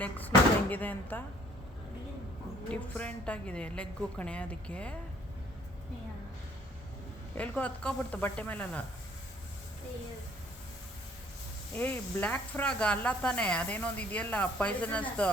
legs ಹೆಂಗಿದೆ ಅಂತ different ಆಗಿದೆ ಲೆಗ್ಗು ಕಣೆ ಅದಕ್ಕೆ ಎಲ್ಗೋ ಹತ್ಕೊಬಿಡ್ತು ಬಟ್ಟೆ ಮೇಲೆಲ್ಲ ಏಯ್ ಬ್ಲ್ಯಾಕ್ ಫ್ರಾಗ್ ಅಲ್ಲ ತಾನೆ ಅದೇನೊಂದು ಇದೆಯಲ್ಲ ಪಾಯ್ಸನಸ್ದು